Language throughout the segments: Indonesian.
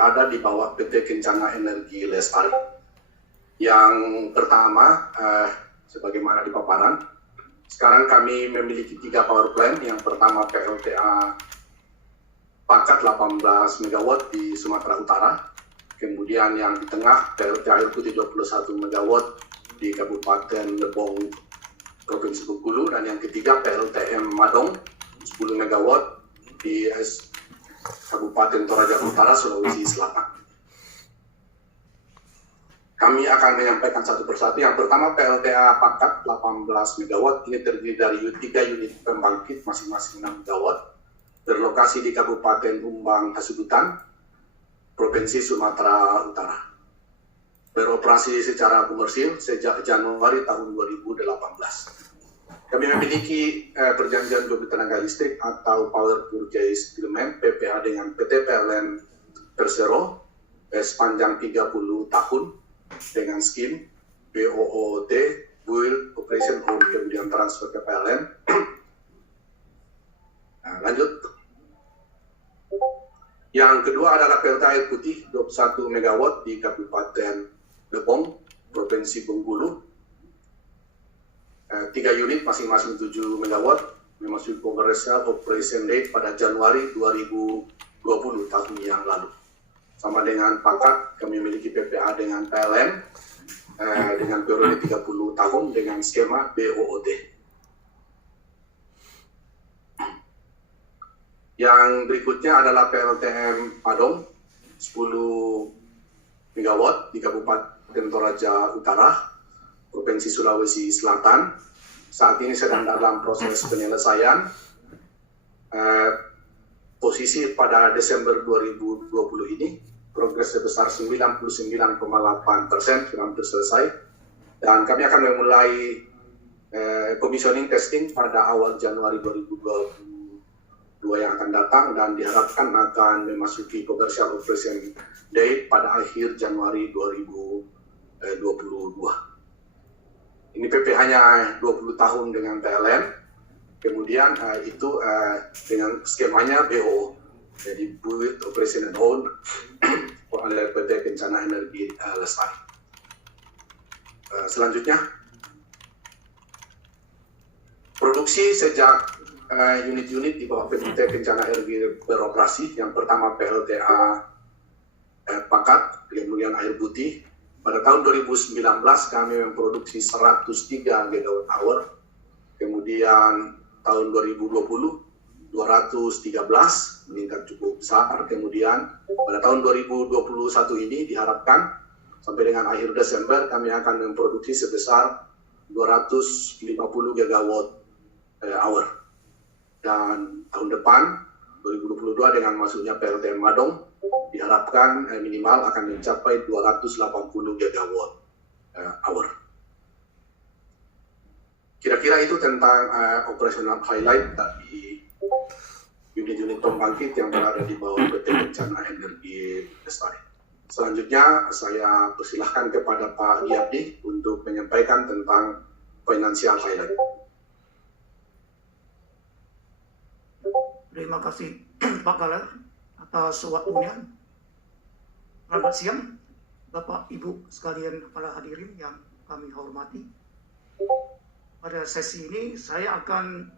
berada di bawah PT Kencana Energi Lestari. Yang pertama, sebagaimana di paparan, sekarang kami memiliki 3 power plant. Yang pertama PLTA Pakat 18 MW di Sumatera Utara. Kemudian yang di tengah PLTA Air Putih 21 MW di Kabupaten Lebong, Provinsi Bengkulu. Dan yang ketiga PLTM Madong 10 MW di Kabupaten Toraja Utara, Sulawesi Selatan. Kami akan menyampaikan satu persatu. Yang pertama PLTA Pakat 18 MW, ini terdiri dari 3 unit pembangkit masing-masing 6 MW, berlokasi di Kabupaten Umbang Hasudutan, Provinsi Sumatera Utara. Beroperasi secara komersil sejak Januari tahun 2018. Kami memiliki perjanjian jual beli tenaga listrik atau Power Purchase Agreement PPA dengan PT PLN Persero sepanjang 30 tahun dengan skim BOOT, Build, Operation, Own, kemudian transfer ke PLN. Nah, lanjut. Yang kedua adalah PLTA Air Putih 21 MW di Kabupaten Lebong, Provinsi Bengkulu. 3 unit masing-masing 7 MW memasuki commercial operation date pada Januari 2020 tahun yang lalu. Sama dengan Pakat, kami memiliki PPA dengan PLN dengan periode 30 tahun dengan skema BOOT. Yang berikutnya adalah PLTM Padong 10 MW di Kabupaten Toraja Utara, Provinsi Sulawesi Selatan. Saat ini sedang dalam proses penyelesaian. Posisi pada Desember 2020 ini, progres sebesar 99,8%, hampir selesai. Dan kami akan memulai commissioning testing pada awal Januari 2022 yang akan datang, dan diharapkan akan memasuki commercial operation date pada akhir Januari 2022. Ini PPH-nya 20 tahun dengan PLN, kemudian itu dengan skemanya BO, jadi Build, Operation and Own oleh PT Kencana Energi Lestari. Selanjutnya, produksi sejak unit-unit di bawah PT Kencana Energi beroperasi. Yang pertama PLTA Pakat, kemudian Air Putih. Pada tahun 2019 kami memproduksi 103 GWh, kemudian tahun 2020 213, meningkat cukup besar. Kemudian pada tahun 2021 ini diharapkan sampai dengan akhir Desember kami akan memproduksi sebesar 250 GWh. Dan tahun depan 2022 dengan masuknya PLTM Madong diharapkan minimal akan mencapai 280 GWh. Kira-kira itu tentang operational highlight dari unit-unit pembangkit yang berada di bawah PT Kencana Energi Lestari. Selanjutnya saya persilahkan kepada Pak Giardi untuk menyampaikan tentang financial highlight. Terima kasih Pak Galer atas waktunya. Selamat siang Bapak Ibu sekalian para hadirin yang kami hormati. Pada sesi ini saya akan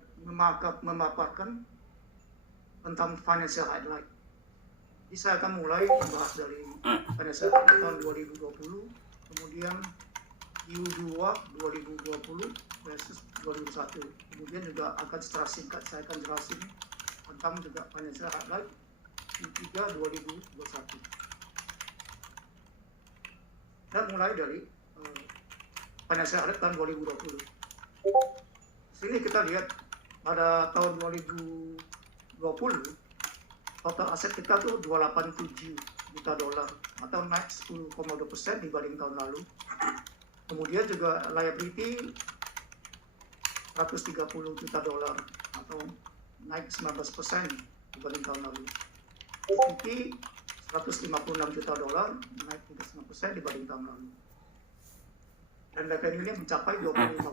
memaparkan tentang financial highlight. Jadi saya akan mulai membahas dari financial highlight tahun 2020, kemudian Q2 2020 versus 2021. Kemudian juga akan secara singkat saya akan jelasin tentang juga financial highlight Q3 2021. Dan mulai dari financial highlight tahun 2020. Sini kita lihat pada tahun 2020 total aset kita tuh 287 juta dolar atau naik 10,2% dibanding tahun lalu. Kemudian juga liability 130 juta dolar atau naik 19% dibanding tahun lalu. Equity 156 juta dolar naik 39% dibanding tahun lalu. Dan revenue-nya mencapai 25,4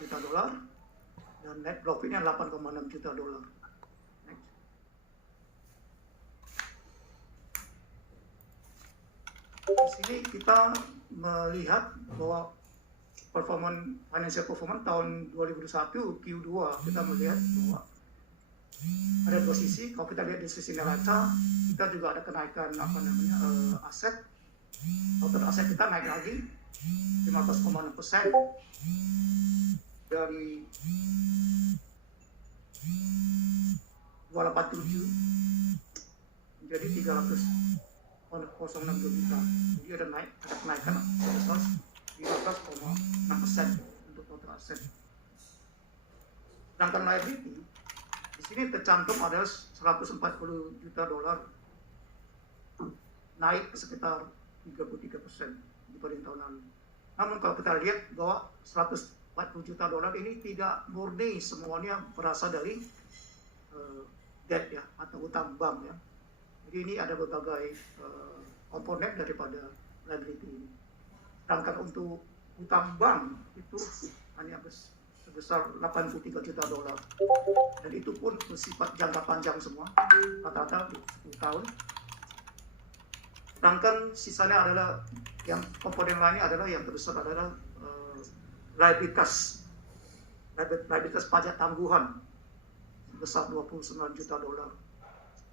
juta dolar dan net profit-nya 8,6 juta dolar. Di sini kita melihat bahwa financial performance tahun 2021 Q2 kita melihat bahwa ada dua sisi. Kalau kita lihat di sisi neraca, kita juga ada kenaikan aset. Total aset kita naik lagi 15,6% dari 287 menjadi 300,06 juta. Jadi ada kenaikan sebesar 15,6% untuk total aset. Sedangkan liability di sini tercantum adalah 140 juta dolar, naik sekitar 33% dibanding tahun lalu. Namun kalau kita lihat bahwa 140 juta dolar ini tidak murni semuanya berasal dari debt ya, atau utang bank ya. Jadi ini ada berbagai komponen daripada liability ini. Sedangkan untuk utang bank itu hanya sebesar 83 juta dolar. Dan itu pun bersifat jangka panjang semua, rata-rata 10 tahun. Sedangkan sisanya adalah yang komponen lainnya adalah yang terbesar adalah liabilitas pajak tangguhan sebesar 29 juta dolar.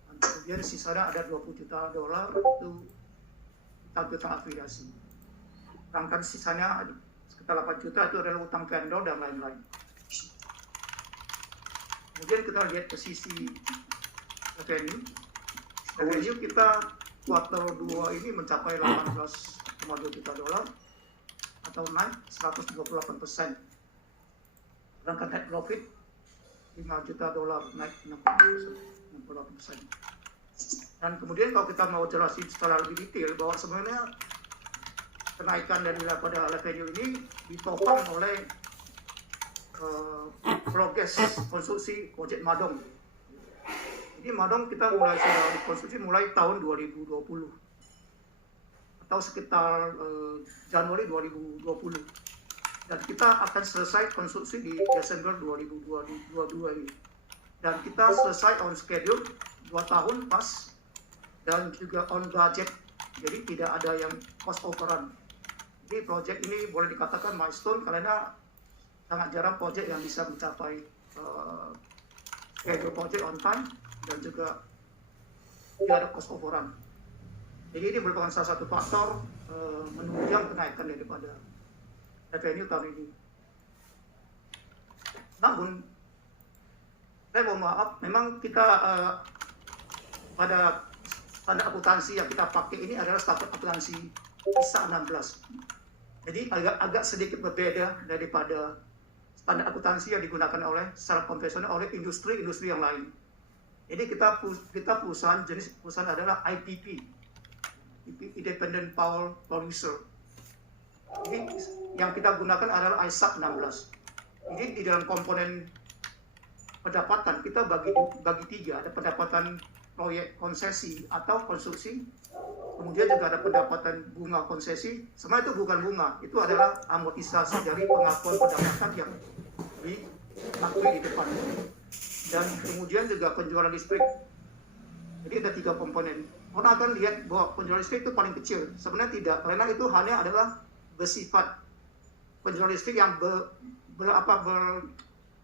Dan kemudian sisanya ada 20 juta dolar itu utang afiliasi. Sedangkan sisanya sekitar 8 juta itu adalah utang vendor dan lain-lain. Kemudian kita lihat ke sisi revenue. Revenue kita kuartal 2 ini mencapai 18,2 juta dolar atau naik 128%. Sedangkan net profit 5 juta dolar, naik 68%. Dan kemudian kalau kita mau jelasin secara lebih detail bahwa sebenarnya kenaikan daripada revenue ini ditopang oleh progres konstruksi proyek Madong. Jadi Madong kita mulai konstruksi mulai tahun 2020 atau sekitar Januari 2020, dan kita akan selesai konstruksi di Desember 2022 ini, dan kita selesai on schedule 2 tahun pas dan juga on budget, jadi tidak ada yang cost overrun. Jadi proyek ini boleh dikatakan milestone karena sangat jarang proyek yang bisa mencapai schedule proyek on time dan juga tidak ada cost overrun. Jadi ini merupakan salah satu faktor menunjang kenaikan daripada revenue tahun ini. Namun saya mohon maaf, memang kita pada standar akuntansi yang kita pakai ini adalah standar akuntansi ISA 16. Jadi agak sedikit berbeda daripada standar akuntansi yang digunakan secara konvensional oleh industri yang lain. Jadi kita jenis perusahaan adalah IPP, Independent Power Producer. Jadi yang kita gunakan adalah ISA 16. Jadi di dalam komponen pendapatan kita bagi 3, ada pendapatan proyek konsesi atau konstruksi, kemudian juga ada pendapatan bunga konsesi. Sebenarnya itu bukan bunga, itu adalah amortisasi dari pengakuan pendapatan yang diakui di depan. Dan kemudian juga penjualan listrik. Jadi ada 3 komponen. Orang akan lihat bahwa penjualan listrik itu paling kecil. Sebenarnya tidak, karena itu hanya adalah bersifat penjualan listrik yang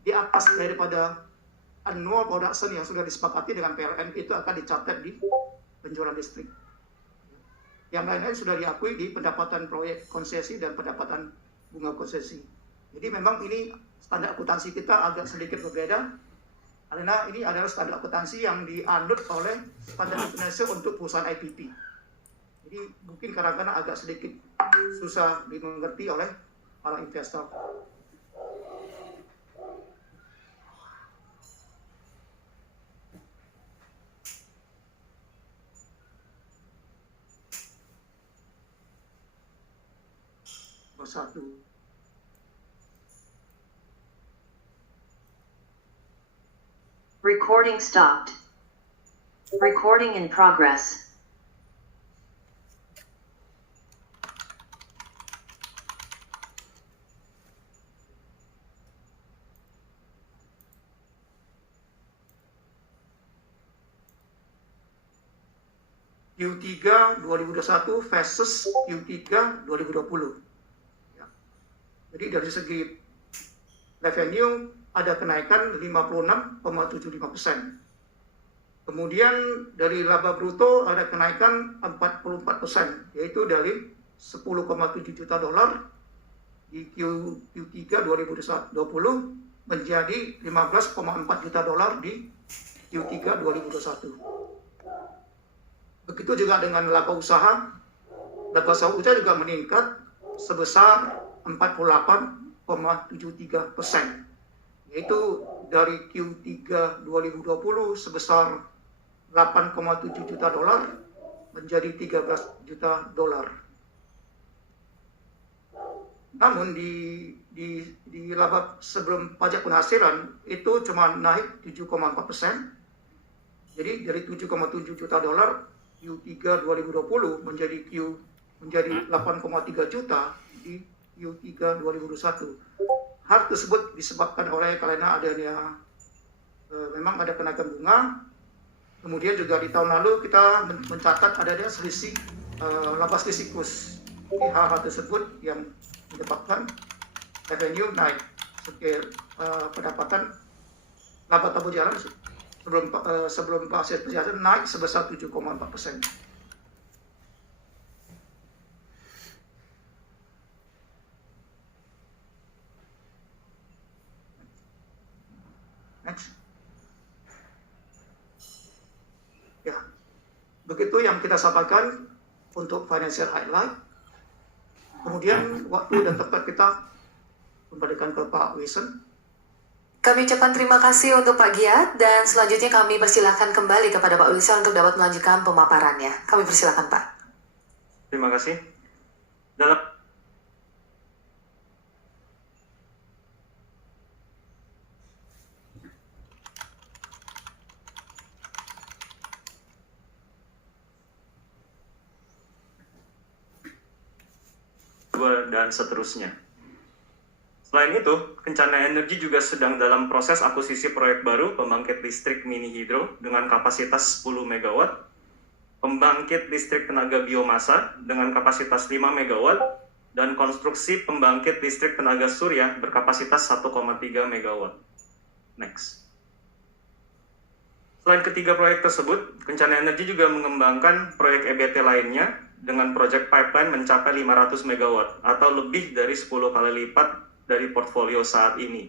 di atas daripada annual production yang sudah disepakati dengan PLN, itu akan dicatat di penjualan listrik. Yang lain-lain sudah diakui di pendapatan proyek konsesi dan pendapatan bunga konsesi. Jadi memang ini standar akuntansi kita agak sedikit berbeda, karena ini adalah standar akuntansi yang dianut oleh standar internasional untuk perusahaan IPP. Jadi mungkin kadang-kadang agak sedikit susah dimengerti oleh para investor. Satu. Recording stopped. Recording in progress. Q3 2021 versus Q3 2020. Ya. Jadi dari segi revenue ada kenaikan 56,75%. Kemudian dari laba bruto ada kenaikan 44%, yaitu dari 10,7 juta dolar di Q3 2020 menjadi 15,4 juta dolar di Q3 2021. Begitu juga dengan laba usaha. Laba usaha juga meningkat sebesar 48,73%, yaitu dari Q3 2020 sebesar 8,7 juta dolar menjadi 13 juta dolar. Namun di laba sebelum pajak penghasilan itu cuma naik 7,4%. Jadi dari 7,7 juta dolar Q3 2020 menjadi 8,3 juta di Q3 2021. Hal tersebut disebabkan oleh karena adanya memang ada kenaikan bunga. Kemudian juga di tahun lalu kita mencatat adanya selisih laba selisih kurs. Jadi hal-hal tersebut yang menyebabkan revenue naik, pendapatan laba tabur jalan sebelum hasil penjualan naik sebesar 7,4%. Next. Ya, begitu yang kita sampaikan untuk financial highlight. Kemudian waktu dan tempat kita kembalikan ke Pak Wilson. Kami ucapkan terima kasih untuk Pak Giat, dan selanjutnya kami persilahkan kembali kepada Pak Wilson untuk dapat melanjutkan pemaparannya. Kami persilahkan, Pak. Terima kasih. Dalam dan seterusnya. Selain itu, Kencana Energi juga sedang dalam proses akuisisi proyek baru pembangkit listrik mini hidro dengan kapasitas 10 MW, pembangkit listrik tenaga biomasa dengan kapasitas 5 MW, dan konstruksi pembangkit listrik tenaga surya berkapasitas 1,3 MW. Next. Selain ketiga proyek tersebut, Kencana Energi juga mengembangkan proyek EBT lainnya dengan proyek pipeline mencapai 500 MW atau lebih dari 10 kali lipat dari portfolio saat ini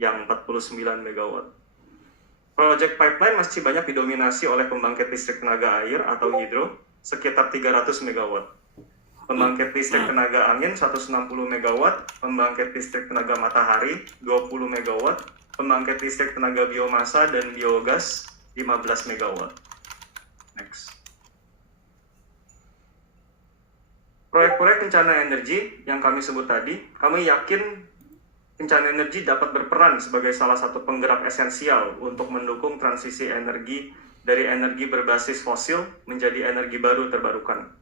yang 49 MW. Proyek pipeline masih banyak didominasi oleh pembangkit listrik tenaga air atau hidro sekitar 300 MW. Pembangkit listrik tenaga angin 160 MW, pembangkit listrik tenaga matahari 20 MW, pembangkit listrik tenaga biomasa dan biogas 15 MW. Next. Proyek-proyek Kencana Energi yang kami sebut tadi, kami yakin Kencana Energi dapat berperan sebagai salah satu penggerak esensial untuk mendukung transisi energi dari energi berbasis fosil menjadi energi baru terbarukan.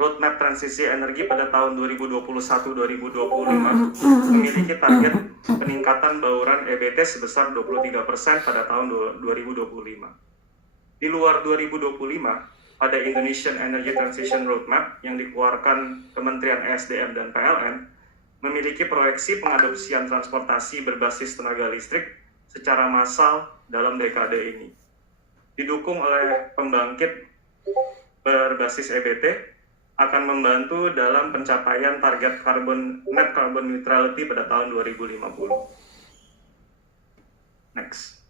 Roadmap transisi energi pada tahun 2021-2025 memiliki target peningkatan bauran EBT sebesar 23% pada tahun 2025. Di luar 2025, pada Indonesian Energy Transition Roadmap yang dikeluarkan Kementerian ESDM dan PLN, memiliki proyeksi pengadopsian transportasi berbasis tenaga listrik secara massal dalam dekade ini. Didukung oleh pembangkit berbasis EBT, akan membantu dalam pencapaian target net carbon neutrality pada tahun 2050. Next.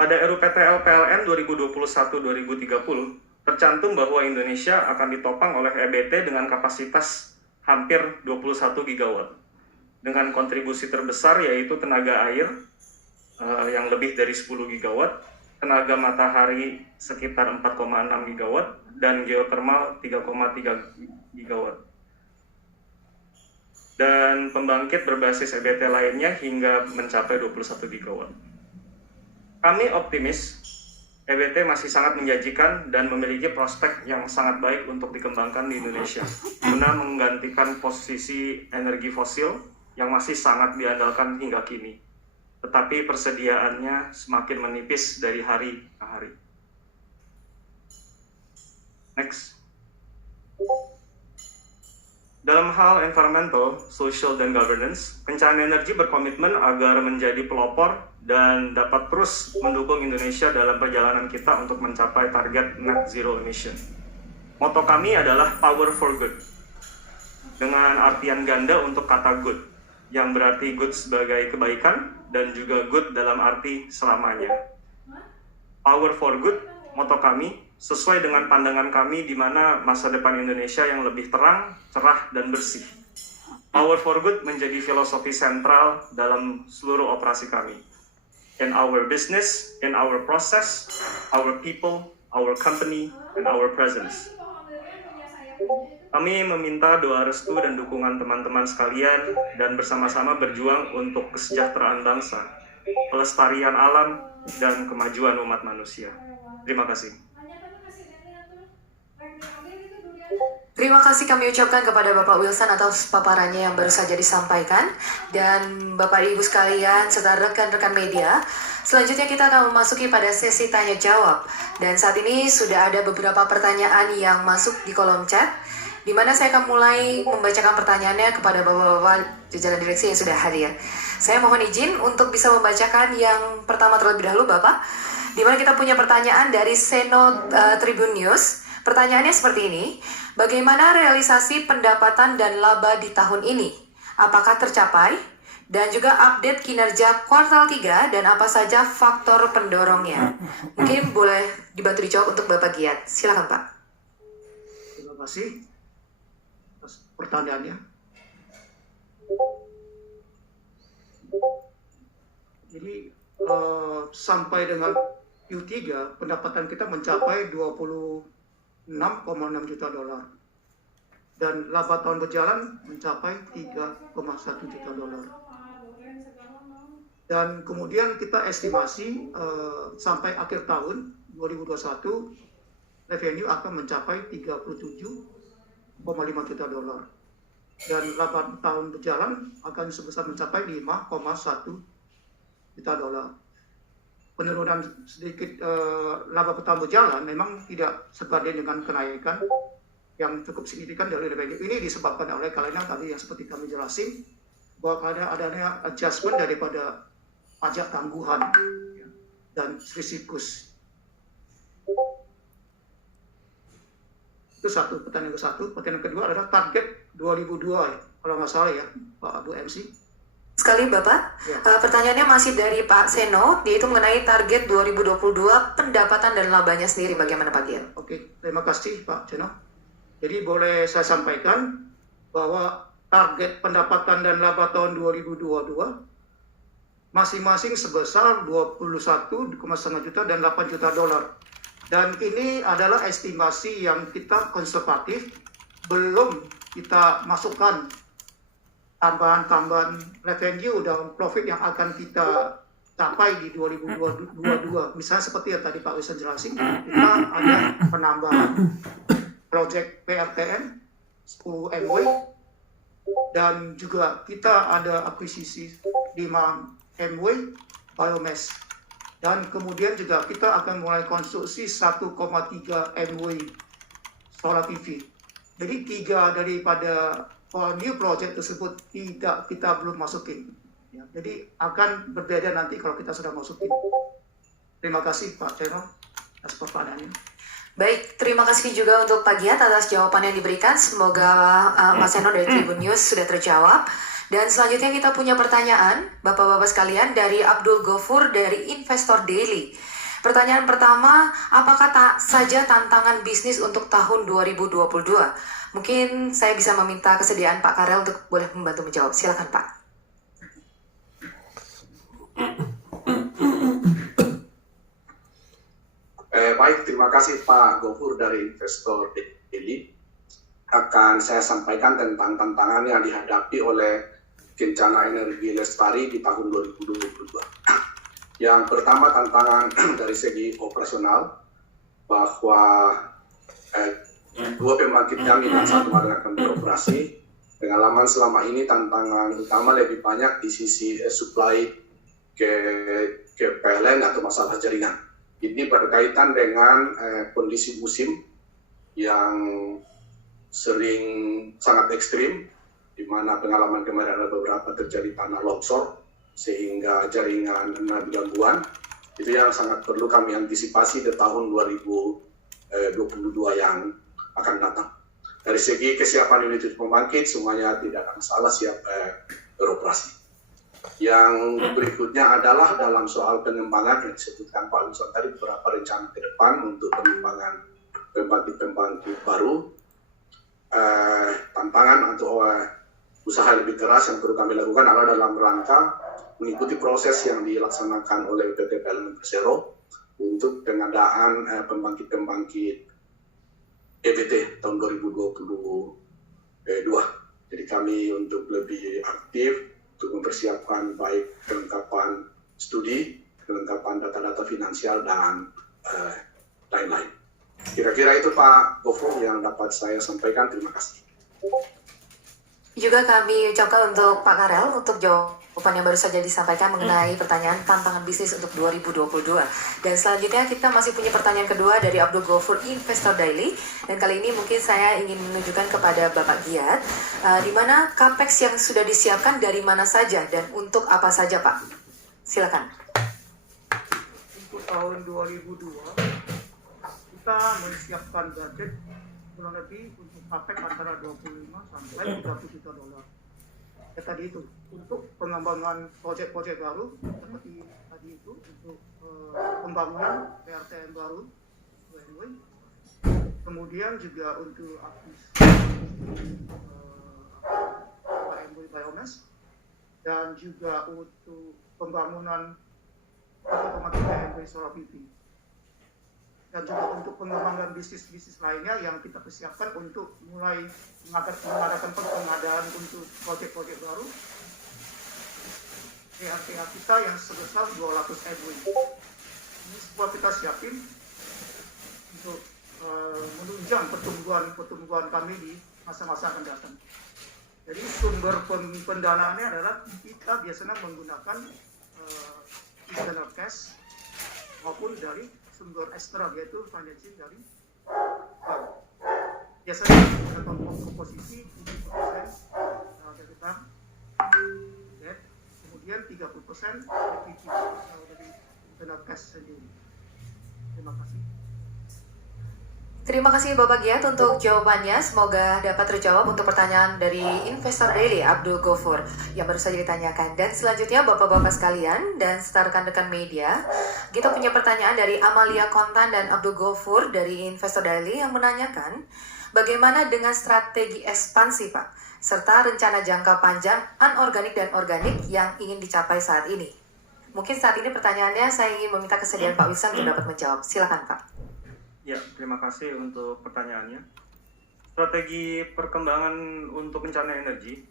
Pada RUPTL PLN 2021-2030, tercantum bahwa Indonesia akan ditopang oleh EBT dengan kapasitas hampir 21 GW. Dengan kontribusi terbesar yaitu tenaga air yang lebih dari 10 GW, tenaga matahari sekitar 4,6 GW, dan geothermal 3,3 GW. Dan pembangkit berbasis EBT lainnya hingga mencapai 21 GW. Kami optimis EBT masih sangat menjanjikan dan memiliki prospek yang sangat baik untuk dikembangkan di Indonesia guna menggantikan posisi energi fosil yang masih sangat diandalkan hingga kini, tetapi persediaannya semakin menipis dari hari ke hari. Next. Dalam hal environmental, social, dan governance, Kencana Energi berkomitmen agar menjadi pelopor dan dapat terus mendukung Indonesia dalam perjalanan kita untuk mencapai target net zero emission. Moto kami adalah Power for Good, dengan artian ganda untuk kata good, yang berarti good sebagai kebaikan dan juga good dalam arti selamanya. Power for Good, moto kami, sesuai dengan pandangan kami di mana masa depan Indonesia yang lebih terang, cerah, dan bersih. Power for Good menjadi filosofi sentral dalam seluruh operasi kami. In our business, in our process, our people, our company, and our presence. Kami meminta doa restu dan dukungan teman-teman sekalian dan bersama-sama berjuang untuk kesejahteraan bangsa, pelestarian alam, dan kemajuan umat manusia. Terima kasih. Terima kasih kami ucapkan kepada Bapak Wilson atas paparannya yang baru saja disampaikan. Dan Bapak Ibu sekalian serta rekan-rekan media, selanjutnya kita akan memasuki pada sesi tanya jawab. Dan saat ini sudah ada beberapa pertanyaan yang masuk di kolom chat, di mana saya akan mulai membacakan pertanyaannya kepada Bapak-Bapak jajaran direksi yang sudah hadir. Saya mohon izin untuk bisa membacakan yang pertama terlebih dahulu Bapak, di mana kita punya pertanyaan dari Seno Tribun News. Pertanyaannya seperti ini, bagaimana realisasi pendapatan dan laba di tahun ini? Apakah tercapai? Dan juga update kinerja kuartal 3 dan apa saja faktor pendorongnya? Mungkin boleh dibantu dijawab untuk Bapak Giat. Silakan Pak. Terima kasih atas pertanyaannya. Jadi sampai dengan Q3 pendapatan kita mencapai 26,6 juta dolar dan laba tahun berjalan mencapai 3,1 juta dolar. Dan kemudian kita estimasi sampai akhir tahun 2021 revenue akan mencapai 37,5 juta dolar. Dan laba tahun berjalan akan sebesar mencapai 5,1 juta dolar. Penurunan sedikit laba tahun berjalan memang tidak sebanding dengan kenaikan yang cukup signifikan dari revenue. Ini disebabkan oleh karena tadi yang seperti kami jelasin bahwa adanya adjustment daripada pajak tangguhan dan riskus. Itu satu, pertanyaan ke satu. Pertanyaan kedua adalah target 2002 kalau nggak salah ya Pak Bu MC. Sekali Bapak, Ya. Pertanyaannya masih dari Pak Seno, yaitu mengenai target 2022 pendapatan dan labanya sendiri, bagaimana Pak Giat? Oke, terima kasih Pak Seno. Jadi boleh saya sampaikan bahwa target pendapatan dan laba tahun 2022 masing-masing sebesar 21,5 juta dan 8 juta dolar. Dan ini adalah estimasi yang kita konservatif, belum kita masukkan tambahan-tambahan revenue dan profit yang akan kita capai di 2022. Misalnya seperti yang tadi Pak Wilson jelasin, kita ada penambahan proyek PRTN 10 MW dan juga kita ada akuisisi 5 MW biomass. Dan kemudian juga kita akan mulai konstruksi 1,3 MW solar PV. Jadi 3 daripada new project tersebut tidak kita belum masukin. Ya, jadi akan berbeda nanti kalau kita sudah masukin. Terima kasih Pak Seno atas pertanyaannya. Baik, terima kasih juga untuk Pak Giat atas jawaban yang diberikan. Semoga Mas Seno dari Tribun News sudah terjawab. Dan selanjutnya kita punya pertanyaan, Bapak-Bapak sekalian, dari Abdul Ghafur dari Investor Daily. Pertanyaan pertama, apakah saja tantangan bisnis untuk tahun 2022? Mungkin saya bisa meminta kesediaan Pak Karel untuk boleh membantu menjawab. Silakan Pak. Baik, terima kasih Pak Ghafur dari Investor Daily. Akan saya sampaikan tentang tantangan yang dihadapi oleh Kencana Energi Lestari di tahun 2022. Yang pertama tantangan dari segi operasional, bahwa dua pembangkit kami dan satu akan beroperasi. Pengalaman selama ini tantangan utama lebih banyak di sisi supply ke PLN atau masalah jaringan. Ini berkaitan dengan kondisi musim yang sering sangat ekstrim, di mana pengalaman kemarin ada beberapa terjadi tanah longsor sehingga jaringan mengalami gangguan. Itu yang sangat perlu kami antisipasi di tahun 2022 yang akan datang. Dari segi kesiapan unit pembangkit, semuanya tidak ada masalah, siap beroperasi. Yang berikutnya adalah dalam soal pengembangan yang disebutkan Pak Wilson tadi, beberapa rencana ke depan untuk pengembangan pembangkit baru. Tantangan atau usaha lebih keras yang perlu kami lakukan adalah dalam rangka mengikuti proses yang dilaksanakan oleh PT PLN Persero untuk pengadaan pembangkit-pembangkit EBT tahun 2022. Jadi kami untuk lebih aktif untuk mempersiapkan baik kelengkapan studi, kelengkapan data-data finansial, dan lain-lain. Kira-kira itu Pak Gofur yang dapat saya sampaikan. Terima kasih. Juga kami ucapkan untuk Pak Karel untuk jawaban yang baru saja disampaikan mengenai pertanyaan tantangan bisnis untuk 2022. Dan selanjutnya kita masih punya pertanyaan kedua dari Abdul Gofur Investor Daily. Dan kali ini mungkin saya ingin menunjukkan kepada Bapak Giat, di mana capex yang sudah disiapkan dari mana saja dan untuk apa saja Pak? Silakan. Untuk tahun 2002 kita menyiapkan budget kurang lebih untuk capex antara 25 sampai 30 juta dolar. Ya tadi itu untuk pengembangan proyek-proyek baru seperti tadi itu untuk pembangunan PRTM baru, kemudian juga untuk biomass, dan juga untuk pembangunan otomatis PMB solar PV. Dan juga untuk pengembangan bisnis-bisnis lainnya yang kita persiapkan untuk mulai mengadakan pengadaan untuk proyek-proyek baru. PRTA kita yang sebesar 200 MW. Ini semua kita siapin untuk menunjang pertumbuhan kami di masa-masa akan datang. Jadi sumber pendanaannya adalah kita biasanya menggunakan internal cash maupun dari sumber ekstra, yaitu financing dari bank. Biasanya menggunakan komposisi 70% dari bank, debt, kemudian 30% equity dari internal cash sendiri. Terima kasih. Terima kasih Bapak Giat untuk jawabannya. Semoga dapat terjawab untuk pertanyaan dari Investor Daily Abdul Gofur yang baru saja ditanyakan. Dan selanjutnya Bapak-Bapak sekalian dan serta rekan-rekan media, kita punya pertanyaan dari Amalia Kontan dan Abdul Gofur dari Investor Daily yang menanyakan bagaimana dengan strategi ekspansi Pak, serta rencana jangka panjang anorganik dan organik yang ingin dicapai saat ini. Mungkin saat ini pertanyaannya saya ingin meminta kesediaan Pak Wilson untuk dapat menjawab. Silakan Pak. Ya, terima kasih untuk pertanyaannya. Strategi perkembangan untuk bencana energi,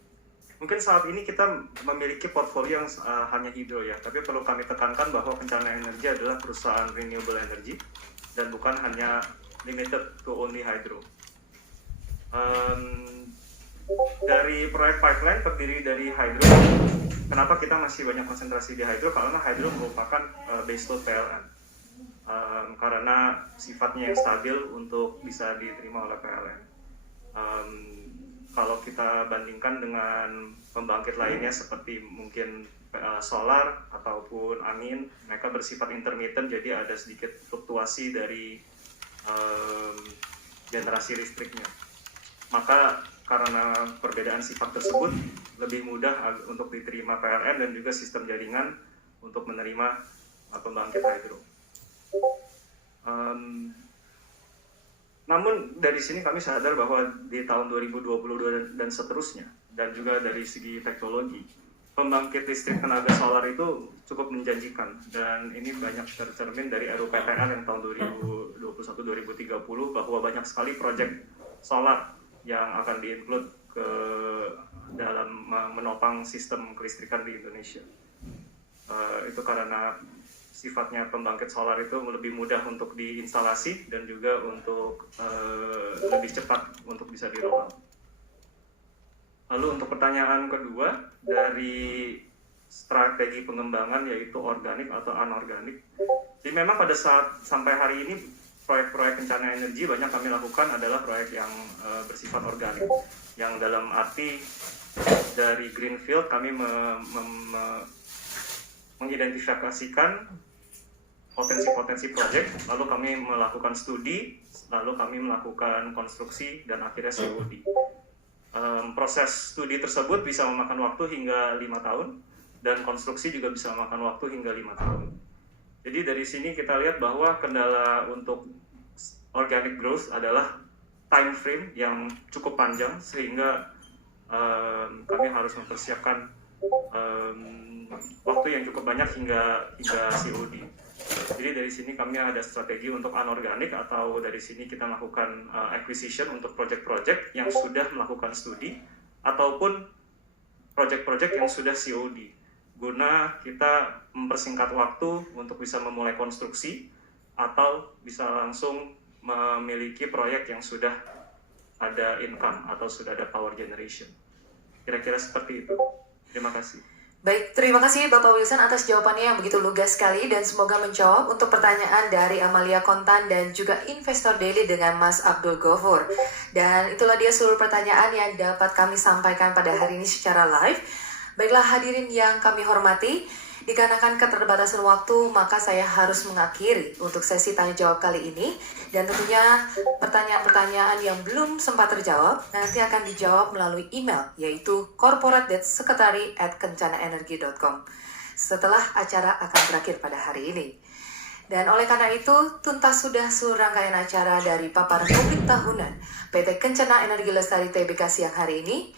mungkin saat ini kita memiliki portfolio yang hanya hidro ya, tapi perlu kami tekankan bahwa bencana energi adalah perusahaan renewable energy dan bukan hanya limited to only hydro. Dari proyek pipeline terdiri dari hydro. Kenapa kita masih banyak konsentrasi di hydro? Karena hydro merupakan baseload PLN. Karena sifatnya yang stabil untuk bisa diterima oleh PLN. Kalau kita bandingkan dengan pembangkit lainnya seperti mungkin solar ataupun angin, mereka bersifat intermittent, jadi ada sedikit fluktuasi dari generasi listriknya. Maka karena perbedaan sifat tersebut, lebih mudah untuk diterima PLN dan juga sistem jaringan untuk menerima pembangkit hydro. Namun dari sini kami sadar bahwa di tahun 2022 dan seterusnya, dan juga dari segi teknologi, pembangkit listrik tenaga solar itu cukup menjanjikan, dan ini banyak tercermin dari RUPTL yang tahun 2021-2030 bahwa banyak sekali proyek solar yang akan di-include ke dalam menopang sistem kelistrikan di Indonesia. Itu karena sifatnya pembangkit solar itu lebih mudah untuk diinstalasi dan juga untuk lebih cepat untuk bisa di-roll out. Lalu untuk pertanyaan kedua dari strategi pengembangan yaitu organik atau anorganik. Jadi memang pada saat sampai hari ini proyek-proyek kencana energi banyak kami lakukan adalah proyek yang bersifat organik, yang dalam arti dari greenfield kami mengidentifikasikan potensi-potensi proyek, lalu kami melakukan studi, lalu kami melakukan konstruksi, dan akhirnya COD. Proses studi tersebut bisa memakan waktu hingga 5 tahun, dan konstruksi juga bisa memakan waktu hingga 5 tahun. Jadi dari sini kita lihat bahwa kendala untuk organic growth adalah time frame yang cukup panjang, sehingga kami harus mempersiapkan waktu yang cukup banyak hingga COD. Jadi dari sini kami ada strategi untuk anorganik, atau dari sini kita melakukan acquisition untuk project-project yang sudah melakukan studi ataupun project-project yang sudah COD, guna kita mempersingkat waktu untuk bisa memulai konstruksi atau bisa langsung memiliki proyek yang sudah ada income atau sudah ada power generation. Kira-kira seperti itu. Terima kasih. Baik, terima kasih Bapak Wilson atas jawabannya yang begitu lugas sekali dan semoga menjawab untuk pertanyaan dari Amalia Kontan dan juga Investor Daily dengan Mas Abdul Ghafur. Dan itulah dia seluruh pertanyaan yang dapat kami sampaikan pada hari ini secara live. Baiklah hadirin yang kami hormati, dikarenakan keterbatasan waktu, maka saya harus mengakhiri untuk sesi tanya jawab kali ini. Dan tentunya pertanyaan-pertanyaan yang belum sempat terjawab nanti akan dijawab melalui email, yaitu corporate.secretary@kencanaenergi.com setelah acara akan berakhir pada hari ini. Dan oleh karena itu, tuntas sudah seluruh rangkaian acara dari paparan publik tahunan PT Kencana Energi Lestari Tbk siang hari ini.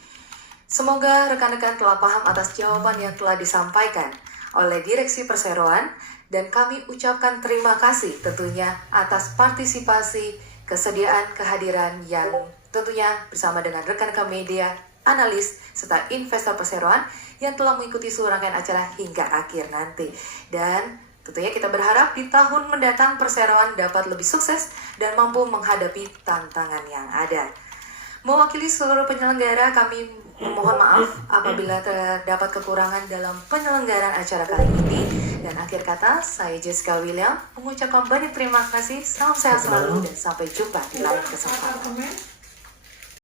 Semoga rekan-rekan telah paham atas jawaban yang telah disampaikan oleh Direksi Perseroan, dan kami ucapkan terima kasih tentunya atas partisipasi, kesediaan, kehadiran yang tentunya bersama dengan rekan-rekan media, analis, serta investor Perseroan yang telah mengikuti seluruh rangkaian acara hingga akhir nanti. Dan tentunya kita berharap di tahun mendatang Perseroan dapat lebih sukses dan mampu menghadapi tantangan yang ada. Mewakili seluruh penyelenggara, kami memohon maaf apabila terdapat kekurangan dalam penyelenggaraan acara kali ini. Dan akhir kata, saya Jessica William mengucapkan banyak terima kasih, salam sehat selalu, dan sampai jumpa di lain kesempatan.